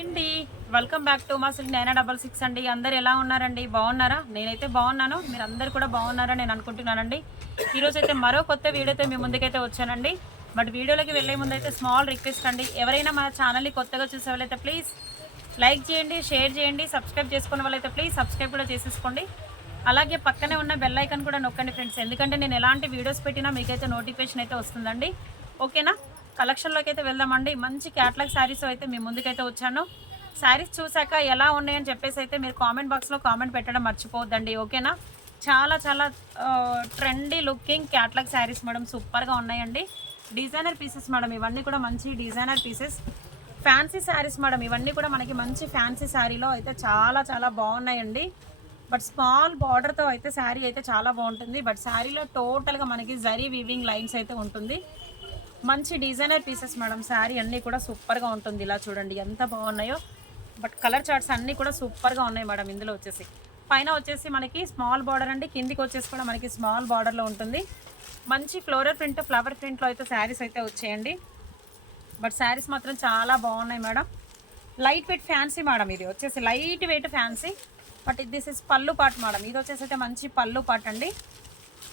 ఏంటి? Welcome back to మా సిల్ nine double six అండి. అందరు ఎలా ఉన్నారండి? బాగున్నారా? నేనైతే బాగున్నాను. మీరు అందరు కూడా బాగున్నారా నేను అనుకుంటున్నానండి. ఈరోజు అయితే మరో కొత్త వీడియోతో మీ ముందుకైతే వచ్చానండి. బట్ వీడియోలోకి వెళ్ళే ముందు అయితే స్మాల్ రిక్వెస్ట్ అండి. ఎవరైనా మా ఛానల్ని కొత్తగా చూసే వాళ్ళైతే ప్లీజ్ లైక్ చేయండి షేర్ చేయండి సబ్స్క్రైబ్ చేసుకున్న వాళ్ళైతే ప్లీజ్ సబ్స్క్రైబ్ కూడా చేసేసుకోండి. అలాగే పక్కనే ఉన్న బెల్ ఐకన్ కూడా నొక్కండి ఫ్రెండ్స్ ఎందుకంటే నేను ఎలాంటి వీడియోస్ పెట్టినా మీకైతే నోటిఫికేషన్ అయితే వస్తుందండి. ఓకేనా కలెక్షన్లోకి అయితే వెళ్దామండి. మంచి క్యాట్లాగ్ శారీస్ అయితే మీ ముందుకైతే వచ్చాను. శారీస్ చూసాక ఎలా ఉన్నాయని చెప్పేసి అయితే మీరు కామెంట్ బాక్స్లో కామెంట్ పెట్టడం మర్చిపోవద్దండి ఓకేనా? చాలా చాలా trendy looking catalogue saris madam సూపర్గా ఉన్నాయండి. డిజైనర్ పీసెస్ మేడం ఇవన్నీ కూడా మంచి designer pieces. Fancy saris madam ఇవన్నీ కూడా మనకి మంచి ఫ్యాన్సీ శారీలో అయితే చాలా చాలా బాగున్నాయండి. బట్ స్మాల్ బార్డర్తో అయితే శారీ అయితే చాలా బాగుంటుంది. బట్ శారీలో టోటల్గా మనకి జరీ వీవింగ్ లైన్స్ అయితే ఉంటుంది. మంచి డిజైనర్ పీసెస్ మేడం. శారీ అన్నీ కూడా సూపర్గా ఉంటుంది. ఇలా చూడండి ఎంత బాగున్నాయో. బట్ కలర్ చార్ట్స్ అన్నీ కూడా సూపర్గా ఉన్నాయి మేడం ఇందులో వచ్చేసి. పైన వచ్చేసి మనకి స్మాల్ బార్డర్ అండి. కిందికి వచ్చేసి కూడా మనకి స్మాల్ బార్డర్లో ఉంటుంది. మంచి ఫ్లోరల్ ప్రింట్ ఫ్లవర్ ప్రింట్లో అయితే శారీస్ అయితే వచ్చేయండి. బట్ శారీస్ మాత్రం చాలా బాగున్నాయి madam. Light weight fancy madam ఇది. వచ్చేసి light weight fancy. But this is pallu pot madam. ఇది వచ్చేసి అయితే మంచి పళ్ళు పాట్ అండి.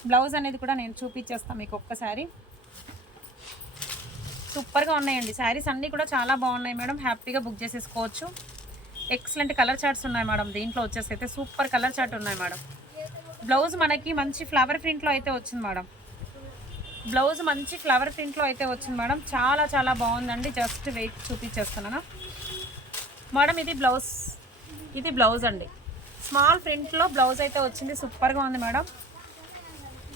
బ్లౌజ్ అనేది కూడా నేను చూపించేస్తాను మీకు ఒక్కసారి. సూపర్గా ఉన్నాయండి. శారీస్ అన్నీ కూడా చాలా బాగున్నాయి మేడం. హ్యాపీగా బుక్ చేసేసుకోవచ్చు. ఎక్సలెంట్ కలర్ చార్ట్స్ ఉన్నాయి మేడం. దీంట్లో వచ్చేసి అయితే సూపర్ కలర్ చార్ట్ ఉన్నాయి మేడం. బ్లౌజ్ మనకి మంచి ఫ్లవర్ ప్రింట్లో అయితే వచ్చింది మేడం. బ్లౌజ్ మంచి ఫ్లవర్ ప్రింట్లో అయితే వచ్చింది మేడం. చాలా చాలా బాగుందండి. జస్ట్ వెయిట్ చూపించేస్తున్నాను. మేడం ఇది బ్లౌజ్ ఇది బ్లౌజ్ అండి. స్మాల్ ప్రింట్లో బ్లౌజ్ అయితే వచ్చింది. సూపర్గా ఉంది మేడం.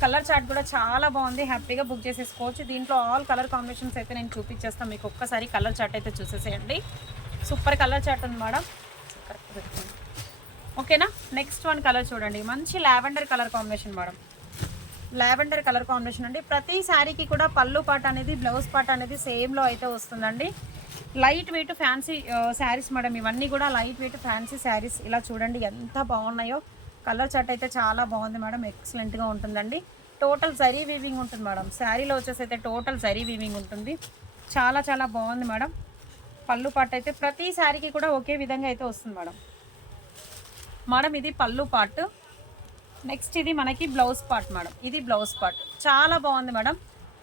కలర్ చార్ట్ కూడా చాలా బాగుంది. హ్యాపీగా బుక్ చేసేసుకోవచ్చు. దీంట్లో ఆల్ కలర్ కాంబినేషన్స్ అయితే నేను చూపించేస్తాను మీకు ఒక్కసారి కలర్ చార్ట్ అయితే చూసేసేయండి. సూపర్ కలర్ చార్ట్ ఉంది మేడం. ఓకేనా? నెక్స్ట్ వన్ కలర్ చూడండి. మంచి lavender colour combination madam. Lavender colour combination అండి. ప్రతి శారీకి కూడా పళ్ళు పాట అనేది బ్లౌజ్ పాట అనేది సేమ్లో అయితే వస్తుందండి. Light weight fancy saris madam. ఇవన్నీ కూడా లైట్ వెయిట్ ఫ్యాన్సీ శారీస్. ఇలా చూడండి ఎంత బాగున్నాయో. కలర్ చార్ట్ అయితే చాలా బాగుంది మేడం. ఎక్సలెంట్గా ఉంటుందండి. టోటల్ జరీ వీవింగ్ ఉంటుంది మేడం. శారీలో వచ్చేసి అయితే టోటల్ జరీ వీవింగ్ ఉంటుంది. చాలా చాలా బాగుంది మేడం. పళ్ళు పాట అయితే ప్రతి శారీకి కూడా ఒకే విధంగా అయితే వస్తుంది మేడం. మేడం ఇది పళ్ళు పార్ట్. నెక్స్ట్ ఇది మనకి బ్లౌజ్ పార్ట్ మేడం. ఇది బ్లౌజ్ పార్ట్ చాలా బాగుంది మేడం.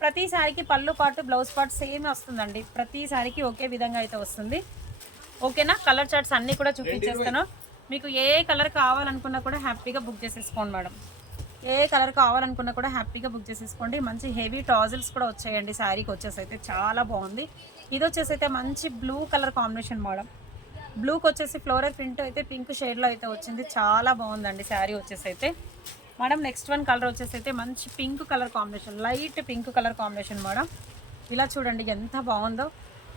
ప్రతి శారీకి పళ్ళు పార్ట్ బ్లౌజ్ పార్ట్ సేమ్ వస్తుందండి. ప్రతి శారీకి ఒకే విధంగా అయితే వస్తుంది. ఓకేనా కలర్ చార్ట్స్ అన్నీ కూడా చూపించేస్తాను. మీకు ఏ కలర్ కావాలనుకున్నా కూడా హ్యాపీగా బుక్ చేసేసుకోండి మేడం. ఏ కలర్ కావాలనుకున్నా కూడా హ్యాపీగా బుక్ చేసేసుకోండి. మంచి హెవీ టాజిల్స్ కూడా వచ్చాయండి. శారీకి వచ్చేసి అయితే చాలా బాగుంది. ఇది వచ్చేసి అయితే మంచి బ్లూ కలర్ కాంబినేషన్ మేడం. బ్లూకి వచ్చేసి ఫ్లోరల్ ప్రింట్ అయితే పింక్ షేడ్లో అయితే వచ్చింది. చాలా బాగుందండి శారీ వచ్చేసి అయితే. మేడం నెక్స్ట్ వన్ కలర్ వచ్చేసి అయితే మంచి pink colour combination light pink colour combination madam. ఇలా చూడండి ఎంత బాగుందో.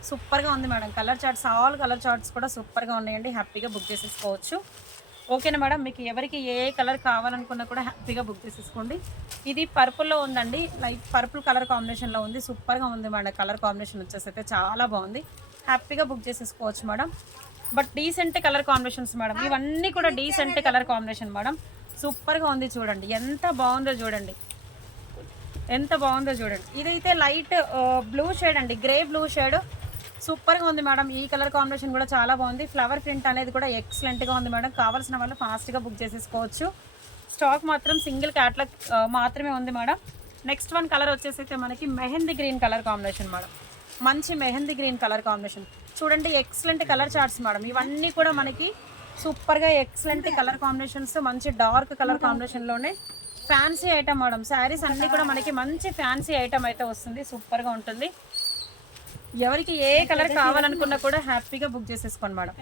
సూపర్గా ఉంది madam. Colour charts all colour charts కూడా సూపర్గా ఉన్నాయండి. హ్యాపీగా బుక్ చేసేసుకోవచ్చు. ఓకేనా మేడం? మీకు ఎవరికి ఏ కలర్ కావాలనుకున్నా కూడా హ్యాపీగా బుక్ చేసేసుకోండి. ఇది పర్పుల్లో ఉందండి. లైట్ పర్పుల్ కలర్ కాంబినేషన్లో ఉంది. సూపర్గా ఉంది మేడం. కలర్ కాంబినేషన్ వచ్చేసి అయితే చాలా బాగుంది. హ్యాపీగా బుక్ చేసేసుకోవచ్చు madam. But decent colour combinations madam. ఇవన్నీ కూడా డీసెంట్ కలర్ కాంబినేషన్ మేడం. సూపర్గా ఉంది చూడండి. ఎంత బాగుందో చూడండి. ఎంత బాగుందో చూడండి. ఇదైతే లైట్ బ్లూ షేడ్ అండి. Grey blue shade. సూపర్గా ఉంది మేడం. ఈ కలర్ కాంబినేషన్ కూడా చాలా బాగుంది. ఫ్లవర్ ప్రింట్ అనేది కూడా ఎక్సలెంట్గా ఉంది మేడం. కావాల్సిన వాళ్ళు ఫాస్ట్గా బుక్ చేసేసుకోవచ్చు. స్టాక్ మాత్రం సింగిల్ క్యాట్లాగ్ మాత్రమే ఉంది మేడం. నెక్స్ట్ వన్ కలర్ వచ్చేసి అయితే మనకి mehndi green colour combination madam. మంచి మెహందీ గ్రీన్ కలర్ కాంబినేషన్. చూడండి ఎక్సలెంట్ కలర్ చార్ట్స్ మేడం. ఇవన్నీ కూడా మనకి సూపర్గా ఎక్సలెంట్ కలర్ కాంబినేషన్స్ మంచి డార్క్ కలర్ కాంబినేషన్లోనే ఫ్యాన్సీ ఐటమ్ మేడం. శారీస్ అన్నీ కూడా మనకి మంచి ఫ్యాన్సీ ఐటమ్ అయితే వస్తుంది. సూపర్గా ఉంటుంది. ఎవరికి ఏ కలర్ కావాలనుకున్నా కూడా హ్యాపీగా బుక్ చేసేసుకోండి మేడం.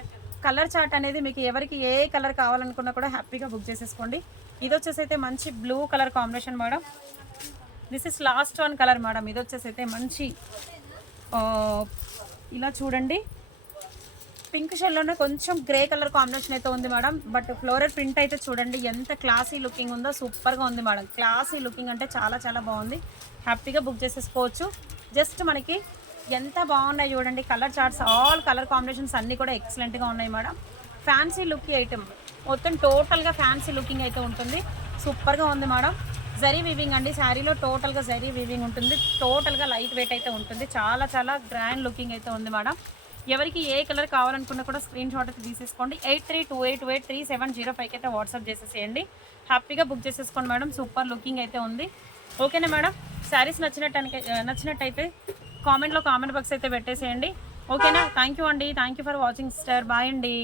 కలర్ చార్ట్ అనేది మీకు ఎవరికి ఏ కలర్ కావాలనుకున్నా కూడా హ్యాపీగా బుక్ చేసేసుకోండి. ఇది వచ్చేసి అయితే మంచి blue colour combination madam. This is last one colour madam. ఇది వచ్చేసి అయితే మంచి ఇలా చూడండి. పింక్ షేడ్లోనే కొంచెం గ్రే కలర్ కాంబినేషన్ అయితే ఉంది మేడం. బట్ ఫ్లోరల్ ప్రింట్ అయితే చూడండి ఎంత క్లాసీ లుకింగ్ ఉందో సూపర్గా ఉంది మేడం. క్లాసీ లుకింగ్ అంటే చాలా చాలా బాగుంది. హ్యాపీగా బుక్ చేసేసుకోవచ్చు. జస్ట్ మనకి ఎంత బాగున్నాయి చూడండి. Colour charts all colour combinations అన్నీ కూడా ఎక్సలెంట్గా ఉన్నాయి మేడం. ఫ్యాన్సీ లుక్ ఐటమ్ మొత్తం టోటల్గా ఫ్యాన్సీ లుకింగ్ అయితే ఉంటుంది. సూపర్గా ఉంది మేడం. జరీ వీవింగ్ అండి. శారీలో టోటల్గా జరీ వీవింగ్ ఉంటుంది. టోటల్గా లైట్ వెయిట్ అయితే ఉంటుంది. చాలా చాలా గ్రాండ్ లుకింగ్ అయితే ఉంది మేడం. ఎవరికి ఏ కలర్ కావాలనుకున్నా కూడా స్క్రీన్ షాట్ అయితే తీసేసుకోండి. Eight three two eight eight three seven zero ఫైవ్కి అయితే వాట్సాప్ చేసేసేయండి. హ్యాపీగా బుక్ చేసేసుకోండి మేడం. సూపర్ లుకింగ్ అయితే ఉంది. ఓకేనా మేడం? శారీస్ నచ్చినట్టు నచ్చినట్టయితే కామెంట్లో కామెంట్ బాక్స్ అయితే పెట్టేసేయండి. ఓకేనా? థ్యాంక్ యూ అండి. Thank you for watching star boy అండి.